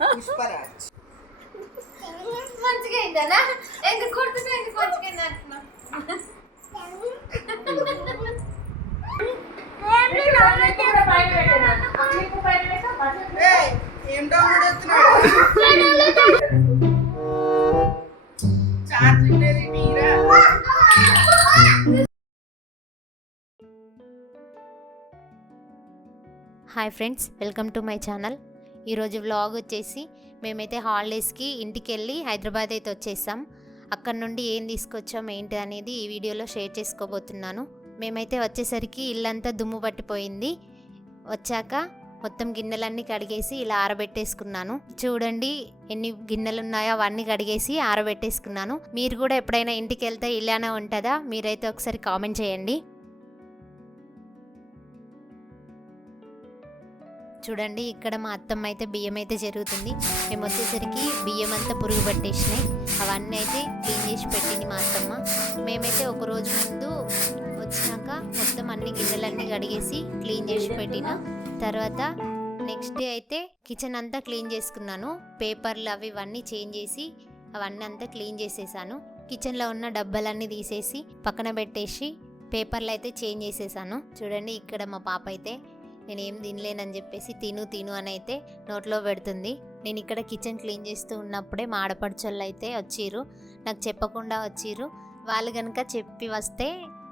పుష్పరాజ్ మంచిగా అయిందనా? ఎందుకు కొడుతున్నా? ఎందుకు మంచిగా అయింది అంటున్నా? ఏం డౌన్లోడ్ చేస్తున్నావు? చార్జింగ్ లేదు తీరా. Hi friends, welcome to my channel. ఈరోజు వ్లాగ్ వచ్చేసి మేమైతే హాలిడేస్కి ఇంటికి వెళ్ళి హైదరాబాద్ అయితే వచ్చేసాం. అక్కడ నుండి ఏం తీసుకొచ్చాం ఏంటి అనేది ఈ వీడియోలో షేర్ చేసుకోబోతున్నాను. మేమైతే వచ్చేసరికి ఇల్లంతా దుమ్ము పట్టిపోయింది. వచ్చాక మొత్తం గిన్నెలన్నీ కడిగేసి ఇలా ఆరబెట్టేసుకున్నాను. చూడండి ఎన్ని గిన్నెలు ఉన్నాయో అవన్నీ కడిగేసి ఆరబెట్టేసుకున్నాను. మీరు కూడా ఎప్పుడైనా ఇంటికి వెళ్తే ఇలానే ఉంటుందా? మీరైతే ఒకసారి కామెంట్ చేయండి. చూడండి ఇక్కడ మా అత్తమ్మ అయితే బియ్యం అయితే జరుగుతుంది. మేము వచ్చేసరికి బియ్యం అంతా పురుగు పట్టేసినాయి. అవన్నీ అయితే క్లీన్ చేసి పెట్టింది మా అత్తమ్మ. మేమైతే ఒక రోజు ముందు వచ్చినాక మొత్తం అన్ని గిన్నెలన్నీ కడిగేసి క్లీన్ చేసి పెట్టిన తర్వాత నెక్స్ట్ డే అయితే కిచెన్ అంతా క్లీన్ చేసుకున్నాను. పేపర్లు అవి ఇవన్నీ చేంజ్ చేసి అవన్నీ అంతా క్లీన్ చేసేసాను. కిచెన్లో ఉన్న డబ్బాలన్నీ తీసేసి పక్కన పెట్టేసి పేపర్లు అయితే చేంజ్ చేసేసాను. చూడండి ఇక్కడ మా పాప అయితే నేనేం తినలేనని చెప్పేసి తిను అని అయితే నోట్లో పెడుతుంది. నేను ఇక్కడ కిచెన్ క్లీన్ చేస్తూ ఉన్నప్పుడే మా ఆడపడుచోళ్ళు అయితే వచ్చిర్రు. నాకు చెప్పకుండా వచ్చిర్రు. వాళ్ళు కనుక చెప్పి వస్తే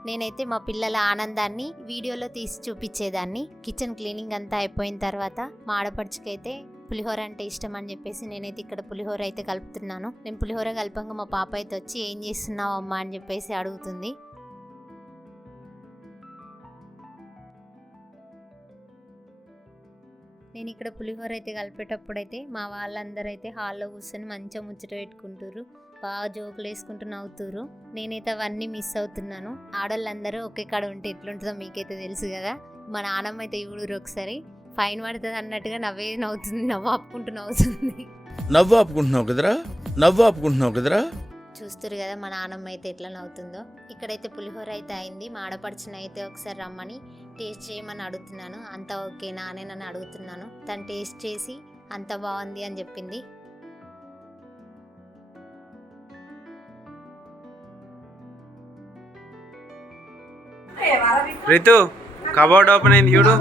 నేనైతే మా పిల్లల ఆనందాన్ని వీడియోలో తీసి చూపించేదాన్ని. కిచెన్ క్లీనింగ్ అంతా అయిపోయిన తర్వాత మా ఆడపడుచుకైతే పులిహోర అంటే ఇష్టం అని చెప్పేసి నేనైతే ఇక్కడ పులిహోర అయితే కలుపుతున్నాను. నేను పులిహోర కలపంగా మా పాప అయితే వచ్చి ఏం చేస్తున్నావు అమ్మా అని చెప్పేసి అడుగుతుంది. నేను ఇక్కడ పులిహోర అయితే కలిపేటప్పుడు అయితే మా వాళ్ళందరూ అయితే హాల్లో కూర్చొని మంచిగా ముచ్చట పెట్టుకుంటారు. బాగా జోకులు వేసుకుంటూ నవ్వుతారు. నేనైతే అవన్నీ మిస్ అవుతున్నాను. ఆడవాళ్ళందరూ ఒకే కాడ ఉంటే ఎట్లుంటుందో మీకైతే తెలుసు కదా. మా నాన్నమ్మ అయితే చూడరు ఒకసారి ఫైన్ పడుతుంది అన్నట్టుగా నవ్వుతుంది. నవ్వు ఆపుకుంటున్నావు కదరా. చూస్తారు కదా మా నాన్నమ్మ అయితే ఎట్లా నవ్వుతుందో. ఇక్కడైతే పులిహోర అయితే అయింది. మా ఆడపడుచుని అయితే ఒకసారి రమ్మని టేస్ట్ చేయమని అడుగుతున్నాను. అంతా ఓకేనా అని నన్ను అడుగుతున్నాను. తను టేస్ట్ చేసి అంత బాగుంది అని చెప్పింది. రితు కబోర్డ్ ఓపెన్ అయింది చూడు.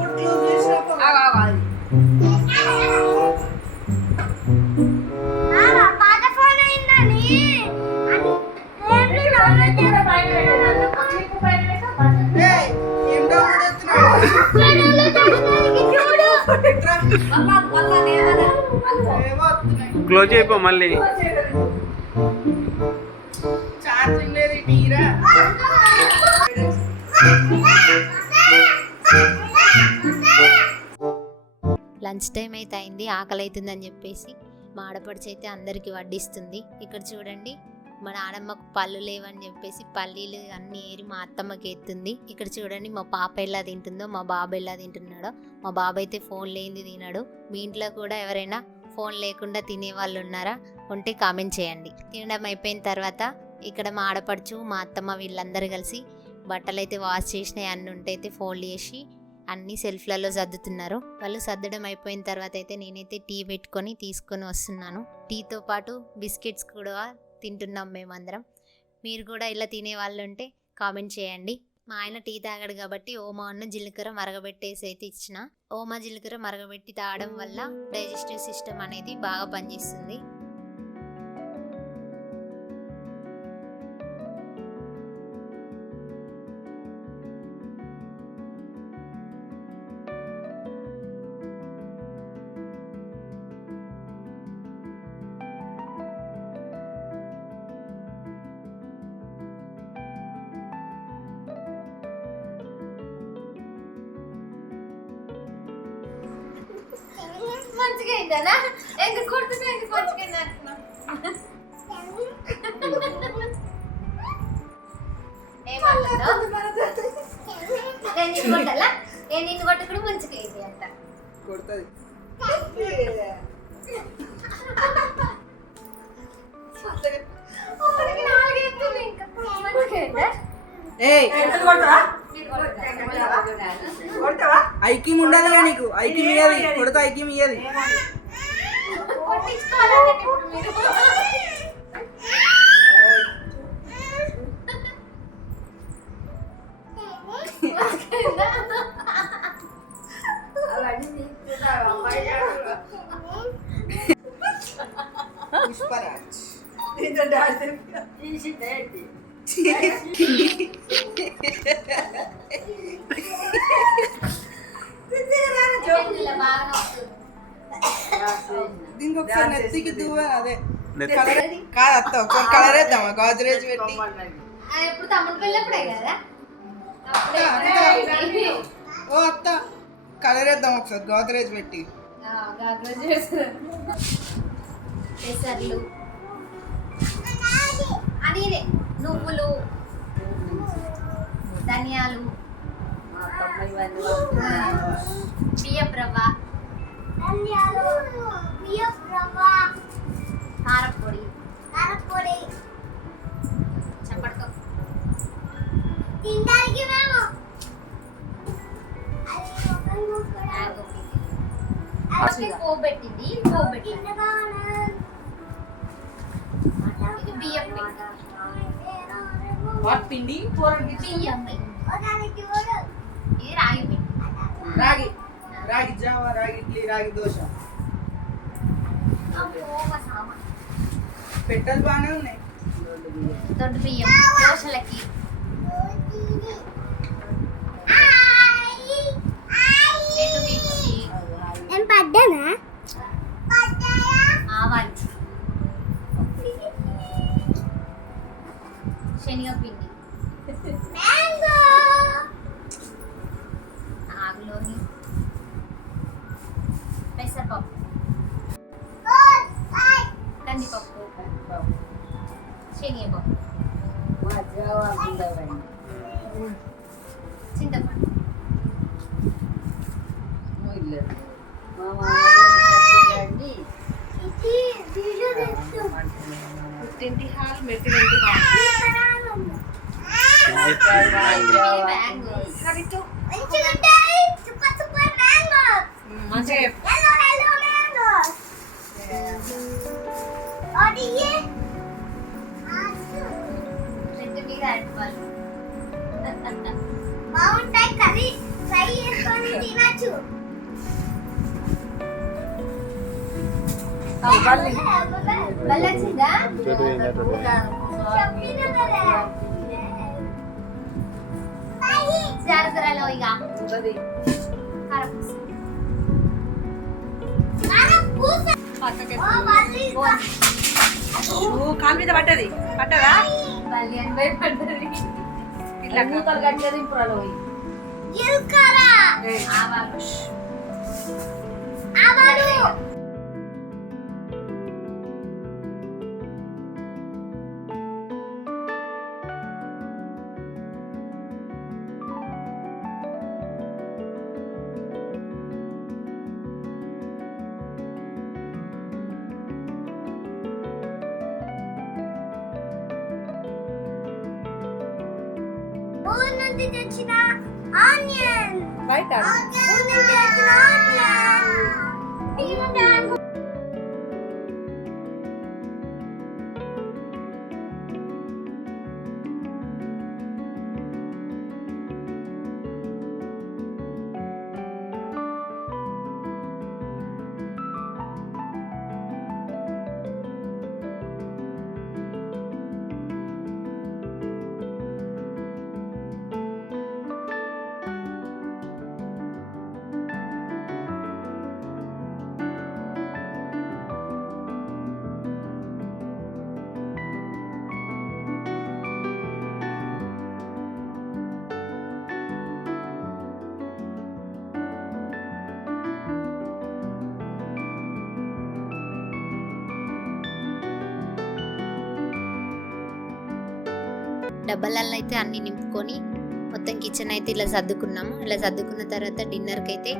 క్లోజ్ అయిపో మళ్ళీ. చార్జింగ్ లేదు తీరా. లంచ్ టైం అయితే అయింది. ఆకలి అవుతుందని చెప్పేసి మా ఆడపడిచి అయితే అందరికి వడ్డిస్తుంది. ఇక్కడ చూడండి మా నాన్నమ్మకు పళ్ళు లేవని చెప్పేసి పల్లీలు అన్నీ ఏరి మా అత్తమ్మకి ఎత్తుంది. ఇక్కడ చూడండి మా పాప ఎలా తింటుందో, మా బాబు ఎలా తింటున్నాడో. మా బాబు అయితే ఫోన్ లేనిది తినడు. మీ ఇంట్లో కూడా ఎవరైనా ఫోన్ లేకుండా తినే వాళ్ళు ఉన్నారా? ఉంటే కామెంట్ చేయండి. తినడం అయిపోయిన తర్వాత ఇక్కడ మా ఆడపడుచు మా అత్తమ్మ వీళ్ళందరూ కలిసి బట్టలు అయితే వాష్ చేసినాయి అన్నీ ఉంటే అయితే ఫోల్డ్ చేసి అన్నీ సెల్ఫ్లలో సర్దుతున్నారు. వాళ్ళు సర్దడం అయిపోయిన తర్వాత అయితే నేనైతే టీ పెట్టుకొని తీసుకొని వస్తున్నాను. టీతో పాటు బిస్కెట్స్ కూడా తింటున్నాం మేమందరం. మీరు కూడా ఇలా తినే వాళ్ళు ఉంటే కామెంట్ చేయండి. మా ఆయన టీ తాగాడు కాబట్టి ఓమాను జీలకర్ర మరగబెట్టేసి అయితే ఇచ్చిన. ఓమా జీలకర్ర మరగబెట్టి తాగడం వల్ల డైజెస్టివ్ సిస్టమ్ అనేది బాగా పనిచేస్తుంది. మంచిగా అయిందనా? ఎందుకు కొడుతున్నా? ఎందుకు మంచిగా అయింది అంటున్నా? నేను నిన్ను కొట్టాలా? నేను నిన్ను కొట్టకుండా మంచిగా అయింది అంట కొడుతుంది. ఐక్యం ఉండదు నీకు. ఐక్యం ఇయ్యాలి. కొడుతా ఐక్యం ఇయ్యాలి. కొట్టించుకోవాలంటే ఇప్పుడు మీరు పుష్పరాజ్ దీనికి ఒకసారి నెత్తికి దువ్వ అదే కలర్ కాదు అత్త ఒకసారి కలర్ వేద్దామా గోద్రేజ్ పెట్టి ఎప్పుడు తమ్ముడు పెళ్ళప్పుడే కదా ఓ అత్త కలర్ వేద్దాం ఒకసారి గోద్రేజ్ పెట్టి పెసర్లు అని నువ్వులు ధనియాలు బియ్యం రవ్వ కారపొడి చప్పటితో పోబెట్టింది ఇది బియ్యం పిండి బియ్యం ఇది రాగి పిండి రాగి రాగి జావా రాగి ఇడ్లీ రాగి దోశ పెట్టలు బాగానే ఉన్నాయి దొడ్డు బియ్యం దోశలకి ఎండుమిర్చి ఆవాలు శనగపిండి ఆకులోని పెసరపప్పు కందిపప్పు శనగపప్పు చింతపండు పుట్టింటి హాల్ మెట్టింటి హాల్ బాగుంటాయి కర్రీ ఫ్రై చేసుకొని తినచ్చు వెళ్ళొచ్చిందా జాగ్రత్తలో ఇక కాలు మీద పట్టది పట్టదా బల్లి అని భయపడ్డది ఇట్లా మూతలు కట్టేది ఇప్పుడు ఆవాలు ఊరు నుండి తెచ్చిన ఆనియన్ బయట ఊరు నుండి తెచ్చిన ఆనియన్ డబ్బాలలో అయితే అన్ని నింపుకొని మొత్తం కిచెన్ అయితే ఇలా సర్దుకున్నాము. ఇలా సర్దుకున్న తర్వాత డిన్నర్కి అయితే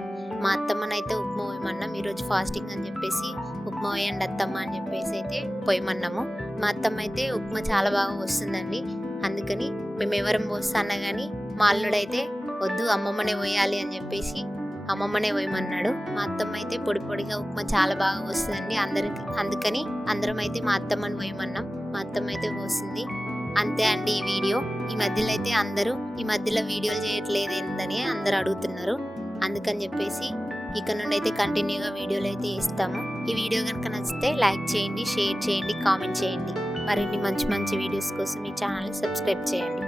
మా అత్తమ్మనైతే ఉప్మా పోయమన్నాం. ఈరోజు ఫాస్టింగ్ అని చెప్పేసి ఉప్మా వేయండి అత్తమ్మ అని చెప్పేసి అయితే పోయమన్నాము. మా అత్తమ్మ అయితే ఉప్మా చాలా బాగా వస్తుందండి. అందుకని మేము ఎవరం పోస్తాన్నా కానీ మా అల్లుడైతే వద్దు అమ్మమ్మనే పోయాలి అని చెప్పేసి అమ్మమ్మనే పోయమన్నాడు. మా అత్తమ్మ అయితే పొడి పొడిగా ఉప్మా చాలా బాగా వస్తుందండి అందుకని అందరం అయితే మా అత్తమ్మని పోయమన్నాం. మా అత్తమ్మ అయితే పోసింది. అంతే అండి ఈ వీడియో. ఈ మధ్యలో వీడియోలు చేయట్లేదు ఏందని అందరూ అడుగుతున్నారు. అందుకని చెప్పేసి ఇక్కడ నుండి అయితే కంటిన్యూగా వీడియోలు అయితే ఇస్తాము. ఈ వీడియో కనుక నచ్చితే లైక్ చేయండి, షేర్ చేయండి, కామెంట్ చేయండి. మరిన్ని మంచి మంచి వీడియోస్ కోసం ఈ ఛానల్ని సబ్స్క్రైబ్ చేయండి.